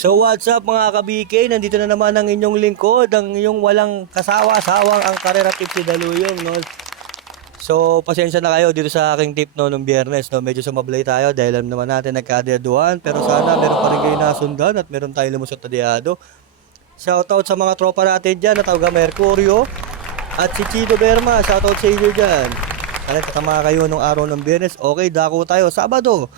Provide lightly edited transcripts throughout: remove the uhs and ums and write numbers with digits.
So what's up mga ka-BK, nandito na naman ang inyong lingkod, ang inyong walang kasawa-sawang ang Karera Tip si Daluyong, no? So pasensya na kayo dito sa aking tip no nung Biyernes, no? Medyo sumablay tayo dahil alam naman natin nagkadeduan, pero sana meron pa rin kayo nasundan at meron tayong lumusot na diado. Shoutout sa mga tropa natin dyan na tawag Mercurio at si Chido Berma, shoutout sa inyo dyan. Sana katama kayo nung araw ng Biyernes. Okay, dako tayo Sabado.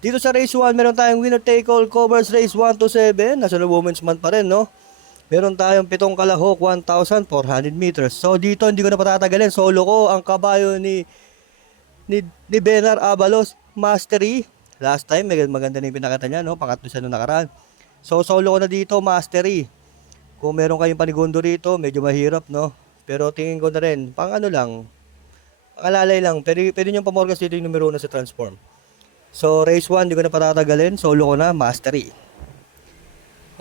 Dito sa race 1, meron tayong winner take all covers race 1 to 7. National Women's Month pa rin, no? Meron tayong 7 kalahok, 1,400 meters. So dito, hindi ko na patatagalin. Solo ko ang kabayo ni Benar Abalos, Mastery. Last time, maganda na yung pinakita niya, no? Pangatlo siya nung nakaraan. So solo ko na dito, Mastery. Kung meron kayong panigundo rito, medyo mahirap, no? Pero tingin ko na rin, pang ano lang, pangalalay lang. Pwede nyo pamorgas dito yung numero 1 sa Transform. So, race 1, di ko na patatagalin. Solo ko na, Mastery.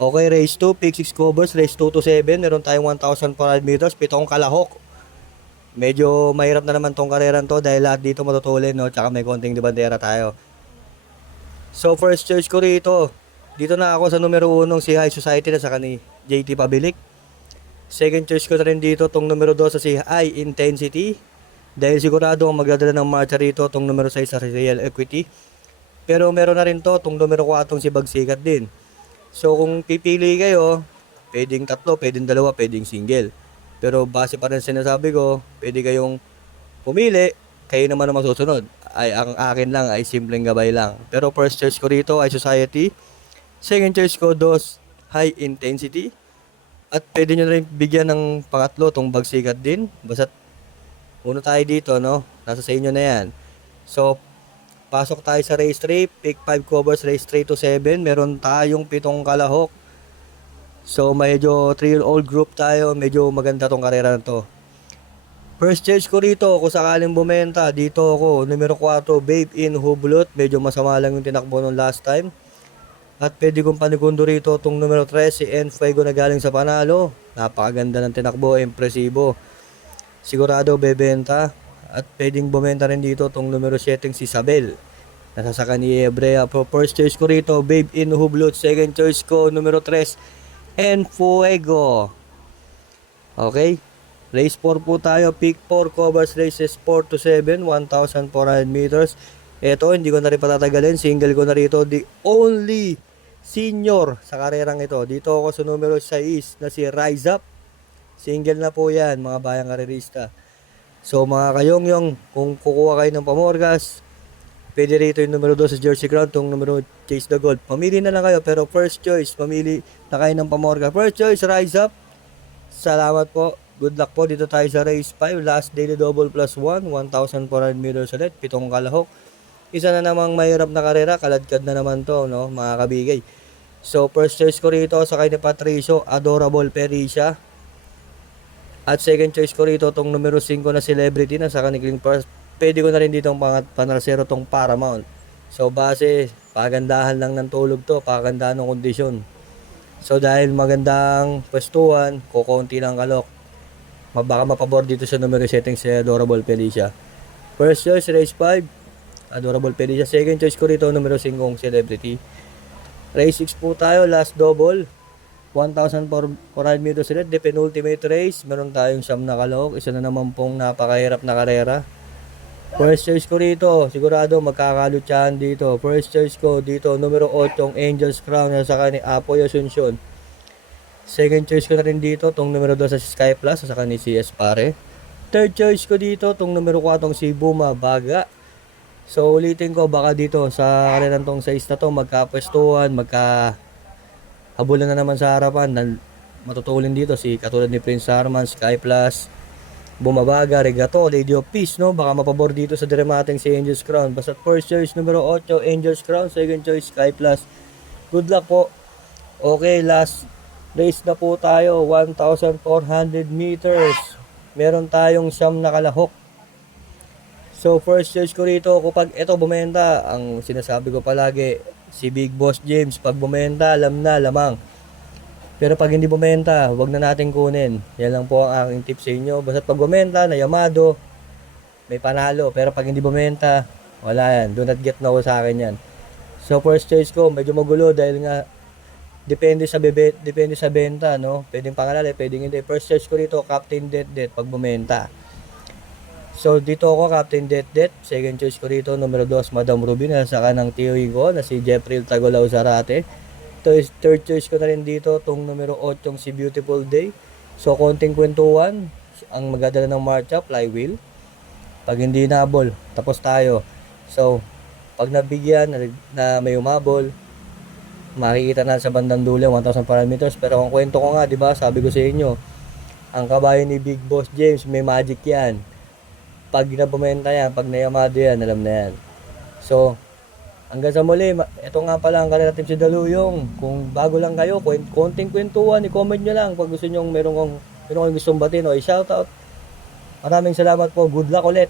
Okay, race 2, pick 6 covers. Race 2 to 7, meron tayong 1,400 meters, 7 kalahok. Medyo mahirap na naman tong kareran to dahil lahat dito matutulin, no? Tsaka may konting dibandera tayo. So, first choice ko rito. Dito na ako sa numero 1, si High Society na sa ni JT Pabilik. Second choice ko na rin dito, tong numero 2 sa si High Intensity. Dahil sigurado ang magdadala ng marcha rito, tong numero 6 sa Real Equity. Pero meron na rin to, itong numero 4 si Bagsikat din. So kung pipili kayo, pwedeng 3, pwedeng 2, pwedeng single. Pero base pa rin sinasabi ko, pwede kayong pumili, kayo naman ang masusunod. Ay, ang akin lang ay simpleng gabay lang. Pero first choice ko rito ay Society. Second choice ko, 2, High Intensity. At pwede nyo rin bigyan ng pangatlo, itong Bagsikat din. Basta uno tayo dito, no? Nasa sa inyo na yan. So, pasok tayo sa race 3, pick 5 covers, race 3 to 7. Meron tayong 7 kalahok. So, medyo 3-year-old group tayo. Medyo maganda tong karera na to. First choice ko rito, kung sakaling bumenta, dito ako, numero 4, Babe in Hublot. Medyo masama lang yung tinakbo nung last time. At pwede kong panigundo rito, itong numero 3, si Enfuego na galing sa Panalo. Napakaganda ng tinakbo, impresibo. Sigurado bebenta. At pwedeng bumenta rin dito itong numero 7 si Isabel. Nasasaka ni Ebrea. First choice ko rito, Babe in Hublot. Second choice ko, numero 3, Enfuego. Okay. Race 4 po tayo. Pick 4 covers races 4 to 7. 1,400 meters. Ito, hindi ko na rin patatagalin. Single ko na rito. The only senior sa karerang ito. Dito ako sa numero 6 na si Rise Up. Single na po yan, mga bayang karerista. So mga kayong kung kukuha kayo ng pamorgas, pwede rito yung numero 2 sa Jersey Crown, itong numero Chase the Gold. Pamili na lang kayo, pero first choice, pamili na kayo ng pamorgas. First choice, Rise Up. Salamat po. Good luck po. Dito tayo sa race 5, last daily double plus 1, 1,400 meters ulit, 7 kalahok. Isa na namang mahirap na karera, kaladkad na naman to, no, mga kabigay. So first choice ko rito sa kay ni Patricio, Adorable Perisha. At second choice ko rito, itong numero 5 na Celebrity na sa kanilang first. Pwede ko na rin dito ang panarasero itong Paramount. So base, pagandahan lang ng tulog to, pagandahan ng kondisyon. So dahil magandang pwestuhan, kukunti lang kalok. Baka mapabor dito sa numero 7 si Adorable Felicia. First choice, race 5, Adorable Felicia. Second choice ko rito, numero 5 Celebrity. Race 6 po tayo, last double. 1,400 meters ulit, the penultimate race. Meron tayong siyam na kalahok. Isa na naman pong napakahirap na karera. First choice ko rito, sigurado magkakalutsahan dito. First choice ko dito, numero 8, Angel's Crown na sa ni Apoy Asuncion. Second choice ko na rin dito, tong numero 2 sa Sky Plus sa ni CS Pare. Third choice ko dito, tong numero 4 si Buma Baga. So ulitin ko, baka dito sa kareran tong 6 na to, magkapwestuhan, habulan na naman sa harapan. Matutulin dito si katulad ni Prince Arman, Sky Plus, Bumabaga, Regato, Lady of Peace, no? Baka mapabor dito sa Dramatic si Angel's Crown. Basta first choice numero 8, Angel's Crown. Second choice, Sky Plus. Good luck po. Okay, last race na po tayo. 1,400 meters. Meron tayong siyam na kalahok. So first choice ko rito, kapag ito bumenta, ang sinasabi ko palagi, si Big Boss James, pag bumenta, alam na, lamang. Pero pag hindi bumenta, wag na natin kunin. Yan lang po ang aking tip sa inyo. Basta pag bumenta, na Yamado, may panalo. Pero pag hindi bumenta, wala yan. Do not get no sa akin yan. So first choice ko, medyo magulo dahil nga depende sa benta, no? Pwedeng pangalala, pwedeng hindi. First search ko dito, Captain Det pag bumenta. So, dito ako, Captain Det. Second choice ko dito, numero 2, Madam Ruby, na sa kanang tiyuhin ko, na si Jeffrey Tagolaw Zarate. Ito is third choice ko na rin dito, itong numero 8, si Beautiful Day. So, konting kwentuhan, ang magdadala ng marcha, flywheel. Pag hindi nabol, tapos tayo. So, pag nabigyan na may umabol, makikita na sa bandang dulo 1,000 parameters. Pero ang kwento ko nga, di ba, sabi ko sa inyo, ang kabayo ni Big Boss James, may magic yan. Pag nabumenta yan, pag nayamado yan, alam na yan. So, hanggang sa muli, ito nga pala ang Karera Tips si Daluyong. Kung bago lang kayo, konting kwentuhan, i-comment nyo lang pag gusto nyo meron kong gustong batin o i-shoutout. Maraming salamat po. Good luck ulit.